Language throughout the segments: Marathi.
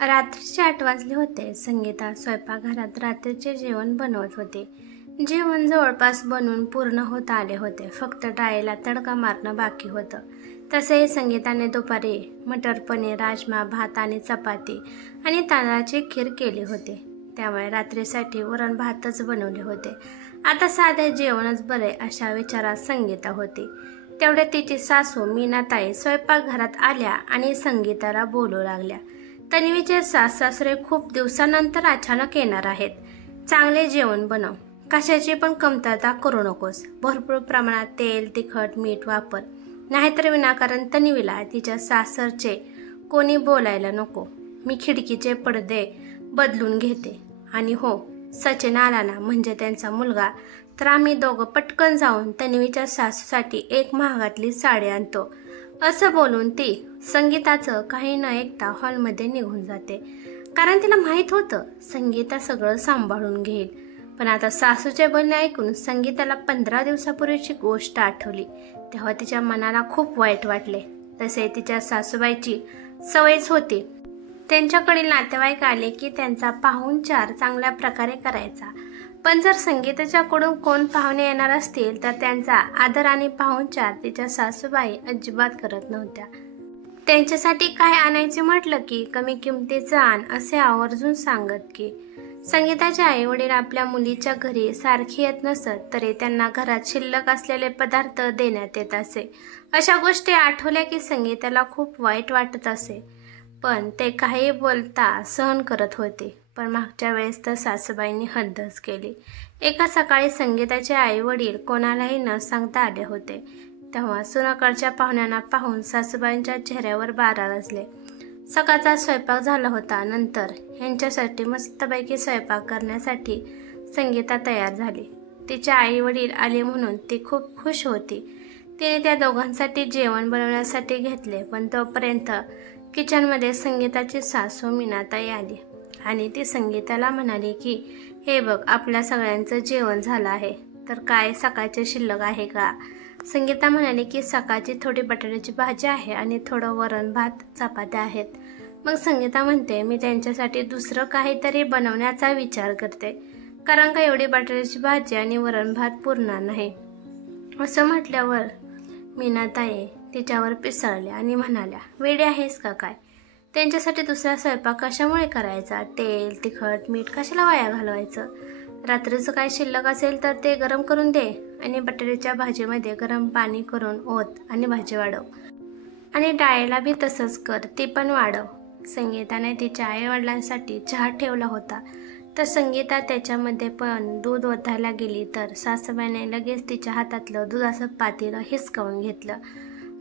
रात्रीचे 8 वाजले होते. संगीता स्वयंपाकघरात रात्रीचे जेवण बनवत होते. जेवण जवळपास बनवून पूर्ण होत आले होते. फक्त डाळीला तडका मारणं बाकी होतं. तसेही संगीताने दुपारी मटर पनीर, राजमा, भात आणि चपाती आणि तांदळाची खीर केली होती. त्यामुळे रात्रीसाठी वरण भातच बनवले होते. आता साधे जेवणच बरे अशा विचारात संगीता होती. तेवढे तिची सासू मीनाताई स्वयंपाकघरात आल्या आणि संगीताला बोलू लागल्या. तन्वीचे सासरे खूप दिवसानंतर अचानक येणार आहेत. चांगले जेवण बनव. कशाची पण कमतरता करू नकोस. भरपूर प्रमाणात तेल, तिखट, मीठ वापर. नाहीतर विनाकारण तन्वीला तिच्या सासरचे कोणी बोलायला नको. मी खिडकीचे पडदे बदलून घेते. आणि हो, सचिन आला ना, म्हणजे त्यांचा मुलगा, तर आम्ही दोघं पटकन जाऊन तन्वीच्या सासूसाठी एक महागातली साडी आणतो. असं बोलून ती संगीताचं काही न ऐकता हॉलमध्ये निघून जाते. कारण तिला माहीत होतं संगीता सगळं सांभाळून घेईल. पण आता सासूचे बोलणे ऐकून संगीताला 15 दिवसापूर्वीची गोष्ट आठवली. तेव्हा तिच्या मनाला खूप वाईट वाटले. तसे तिच्या सासूबाईची सवयच होती. त्यांच्याकडील नातेवाईक आले की त्यांचा पाहुणचार चांगल्या प्रकारे करायचा. पण जर संगीताच्याकडून कोण पाहुणे येणार असतील तर त्यांचा आदर आणि पाहुणचार तिच्या सासूबाई अजिबात करत नव्हत्या. त्यांच्यासाठी काय आणायचे म्हटलं की कमी किमतीचं आण असे आवर्जून सांगत की. संगीताचे आई वडील आपल्या मुलीच्या घरी सारखी येत नसत तरी त्यांना घरात शिल्लक असलेले पदार्थ देण्यात येत असे. अशा गोष्टी आठवल्या की संगीताला खूप वाईट वाटत असे. पण ते काही बोलता सहन करत होते. पण मागच्या वेळेस तर सासूबाईंनी हद्दच केली. एका सकाळी संगीताचे आई वडील कोणालाही न सांगता आले होते. तेव्हा सुनाकडच्या पाहुण्यांना पाहून सासूबाईंच्या चेहऱ्यावर 12 वाजले. सकाळचा स्वयंपाक झाला होता. नंतर ह्यांच्यासाठी मस्तपैकी स्वयंपाक करण्यासाठी संगीता तयार झाली. तिचे आई वडील आले म्हणून ती खूप खुश होती. तिने त्या दोघांसाठी जेवण बनवण्यासाठी घेतले. पण तोपर्यंत किचनमध्ये संगीताची सासू मीनाताई आली आणि ती संगीताला म्हणाली की हे बघ, आपल्या सगळ्यांचं जेवण झालं आहे, तर काय सकाळचे शिल्लक आहे का? संगीता म्हणाली की सकाळची थोडी बटाट्याची भाजी आहे आणि थोडं वरण भात चपात्या आहेत. मग संगीता म्हणते मी त्यांच्यासाठी दुसरं काहीतरी बनवण्याचा विचार करते, कारण का एवढी बटाट्याची भाजी आणि वरण भात पुरणार नाही. असं म्हटल्यावर मीनाताई तिच्यावर पिसळल्या आणि म्हणाल्या, वेडी आहेस का काय? त्यांच्यासाठी दुसरा स्वयंपाक कशामुळे करायचा? तेल, तिखट, मीठ कशाला वाया घालवायचं? रात्रीचं काय शिल्लक असेल तर ते गरम करून दे आणि बटाट्याच्या भाजीमध्ये गरम पाणी करून ओत आणि भाजी वाढव. आणि डाळीला बी तसंच कर, ती पण वाढव. संगीताने तिच्या आईवडिलांसाठी चहा ठेवला होता. तर संगीता त्याच्यामध्ये पण दूध ओतायला गेली तर सासूबाईने लगेच तिच्या हातातलं दुधाचं पातेलं हिसकावून घेतलं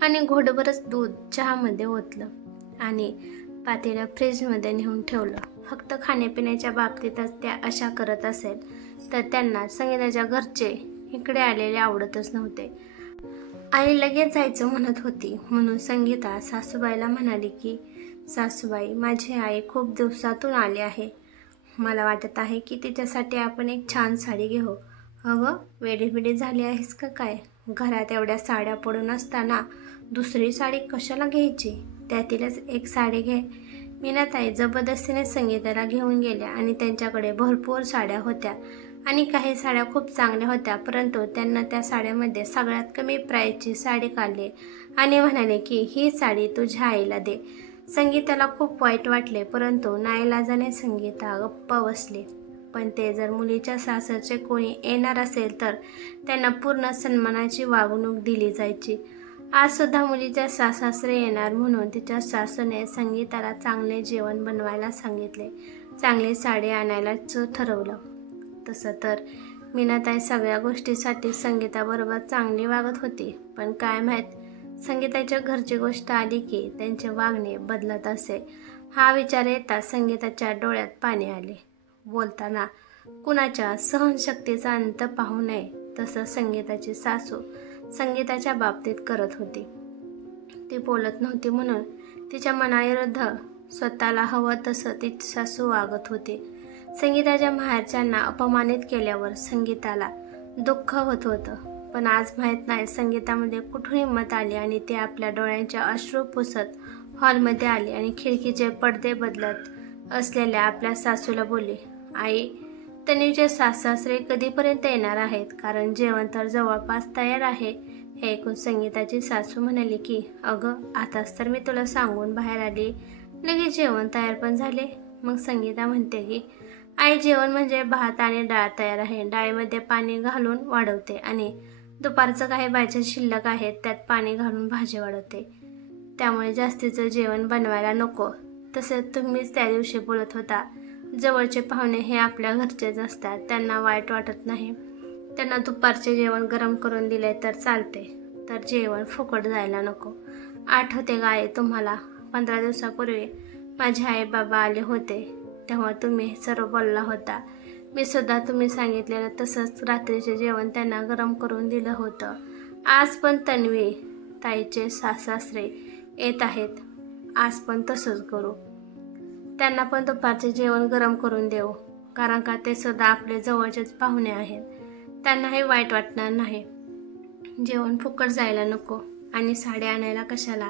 आणि घोटभरच दूध चहामध्ये ओतलं आणि पातेलं फ्रीजमध्ये नेऊन ठेवलं. फक्त खाण्यापिण्याच्या बाबतीतच त्या अशा करत असेल तर त्यांना संगीताच्या घरचे इकडे आलेले आवडतच नव्हते. आई लगेच जायचं म्हणत होती म्हणून संगीता सासूबाईला म्हणाली की सासूबाई, माझी आई खूप दिवसातून आली आहे. मला वाटत आहे की तिच्यासाठी आपण एक छान साडी घेऊ. अगं, वेडी झाली आहेस का काय? घरात एवढ्या साड्या पडून असताना दुसरी साडी कशाला घ्यायची? त्यातीलच एक साडी घे. मीनाताई जबरदस्तीने संगीताला घेऊन गेल्या आणि त्यांच्याकडे भरपूर साड्या होत्या आणि काही साड्या खूप चांगल्या होत्या. परंतु त्यांना त्या साड्यामध्ये सगळ्यात कमी प्राईजची साडी काढली आणि म्हणाले की ही साडी तुझ्या आईला दे. संगीताला खूप वाईट वाटले, परंतु नाईलाजाने संगीता गप्प बसली. पण ते जर मुलीच्या सासरचे कोणी येणार असेल तर त्यांना पूर्ण सन्मानाची वागणूक दिली जायची. आज सुद्धा मुलीच्या सासरे येणार म्हणून तिच्या सासूने संगीताला चांगले जेवण बनवायला सांगितले, चांगली साडी आणायलाच ठरवलं. तसं तर मीनाताई सगळ्या गोष्टीसाठी संगीताबरोबर चांगली वागत होती. पण काय माहीत संगीताच्या घरची गोष्ट आली की त्यांचे वागणे बदलत असे. हा विचार येता संगीताच्या डोळ्यात पाणी आले. बोलताना कुणाच्या सहनशक्तीचा अंत पाहू नये तसं संगीताची सासू संगीताच्या बाबतीत करत होती. ती बोलत नव्हती म्हणून तिच्या मनाविरुद्ध स्वतःला हवं तसं ती सासू वागत होती. संगीताच्या माहेरच्यांना अपमानित केल्यावर संगीताला दुःख होत होतं. पण आज माहीत नाही संगीतामध्ये कुठून हिंमत आली आणि ती आपल्या डोळ्यांच्या अश्रू पुसत हॉलमध्ये आली आणि खिडकीचे पडदे बदलत असलेल्या आपल्या सासूला बोलली, आई, तन्वीचे सासरे कधीपर्यंत येणार आहेत? कारण जेवण तर जवळपास तयार आहे. हे ऐकून संगीताची सासू म्हणाली की अगं, आताच तर मी तुला सांगून बाहेर आली, लगेच जेवण तयार पण झाले. मग संगीता म्हणते की आई, जेवण म्हणजे भात आणि डाळ तयार आहे. डाळीमध्ये पाणी घालून वाढवते आणि दुपारचं काही भाज्या शिल्लक आहेत त्यात पाणी घालून भाजी वाढवते. त्यामुळे जास्तीचं जेवण बनवायला नको. तसेच तुम्हीच त्या दिवशी बोलत होता, जवळचे पाहुणे हे आपल्या घरचेच असतात, त्यांना वाईट वाटत नाही. त्यांना दुपारचे जेवण गरम करून दिले तर चालते, तर जेवण फुकट जायला नको. आठवते का आई तुम्हाला, 15 दिवसापूर्वी माझे आई बाबा आले होते तेव्हा तुम्ही सर्व बोलला होता. मी सुद्धा तुम्ही सांगितलेलं तसंच रात्रीचे जेवण त्यांना गरम करून दिलं होतं. आज पण तन्वी ताईचे सासरे येत आहेत, आज पण तसंच करू. त्यांना पण दुपारचे जेवण गरम करून देऊ, कारण का ते सुद्धा आपले जवळचेच पाहुणे आहेत, त्यांनाही वाईट वाटणार नाही. जेवण फुकट जायला नको. आणि साड्या आणायला कशाला,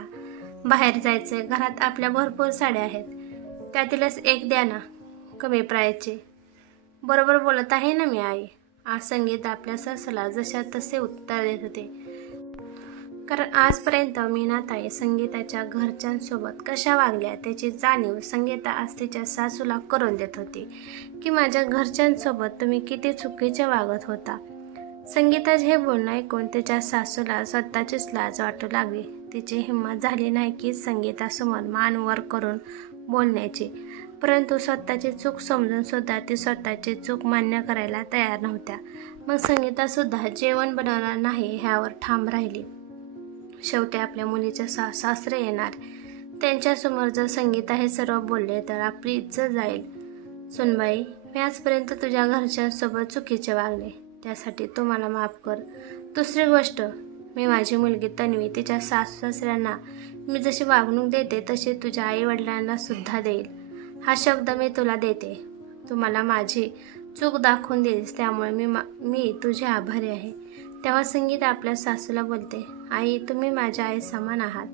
बाहेर जायचंय, घरात आपल्या भरपूर साड्या आहेत, त्यातीलच एक द्या ना कमी प्राईजची. बरोबर बोलत आहे ना मी आई? आज संगीता आपल्या सासूला जशा तसे उत्तर देत होते. कारण आजपर्यंत मीनाताई संगीताच्या घरच्यांसोबत कशा वागल्या त्याची जाणीव संगीता आज तिच्या सासूला करून देत होती की माझ्या घरच्यांसोबत तुम्ही किती चुकीचे वागत होता. संगीताचे हे बोलणं ऐकून तिच्या सासूला स्वतःचीच लाज वाटू लागली. तिची हिंमत झाली नाही की संगीतासमोर मान वर करून बोलण्याची, परंतु स्वतःची चूक समजून सुद्धा ती स्वतःची चूक मान्य करायला तयार नव्हत्या. मग संगीता सुद्धा जेवण बनवणार नाही ह्यावर ठाम राहिली. शेवटी आपल्या मुलीचे सासरे येणार, त्यांच्यासमोर जर संगीता हे सर्व बोलले तर आपली इज्जत जाईल. सुनबाई, मी आजपर्यंत तुझ्या घरच्यांसोबत चुकीचे वागले, त्यासाठी तू मला माफ कर. दुसरी गोष्ट, मी माझी मुलगी तन्वी तिच्या सासऱ्यांना मी जशी वागणूक देते तशी तुझ्या आई वडिलांना सुद्धा देईल. हा शब्द मी तुला देते. तू मला माझी चूक दाखवून दिलीस, त्यामुळे मी तुझे आभारी आहे. तेव्हा संगीता आपल्या सासूला बोलते, आई, तुम्ही माझ्या आई समान आहात.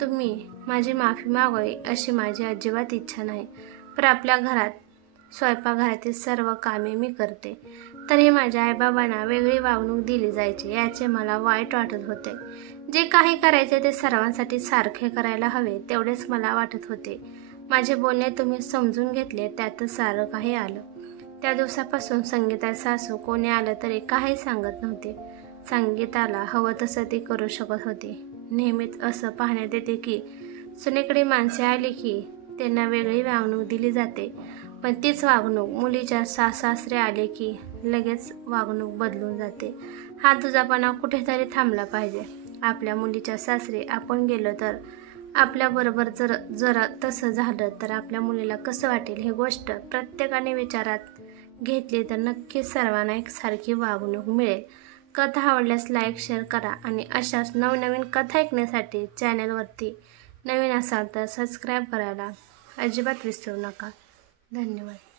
तुम्ही माझी माफी मागावी अशी माझी अजिबात इच्छा नाही. पण आपल्या घरात स्वयंपाकघरातील सर्व कामे मी करते, तरी माझ्या आईबाबांना वेगळी वागणूक दिली जायची याचे मला वाईट वाटत होते. जे काही करायचे ते सर्वांसाठी सारखे करायला हवे तेवढेच मला वाटत होते. माझे बोलणे तुम्ही समजून घेतले, त्यातच सारं काही आलं. त्या दिवसापासून संगीता सासू कोणी आलं तरी काही सांगत नव्हते. संगीताला हवं तसं ती करू शकत होती. नेहमीच असं पाहण्यात येते की सुनेकडे माणसे आली की त्यांना वेगळी वागणूक दिली जाते, पण तीच वागणूक मुलीच्या सासरे आले की लगेच वागणूक बदलून जाते. हा तुझापणा कुठेतरी थांबला पाहिजे. आपल्या मुलीच्या सासरी आपण गेलो तर आपल्याबरोबर जर तसं झालं तर आपल्या मुलीला कसं वाटेल ही गोष्ट प्रत्येकाने विचारात घेतली तर नक्कीच सर्वांना एक सारखी वागणूक मिळेल. कथा आवडल्यास लाईक, शेअर करा आणि अशाच नवनवीन कथा ऐकण्यासाठी चॅनलवरती नवीन असाल तर सबस्क्राईब करायला अजिबात विसरू नका. धन्यवाद.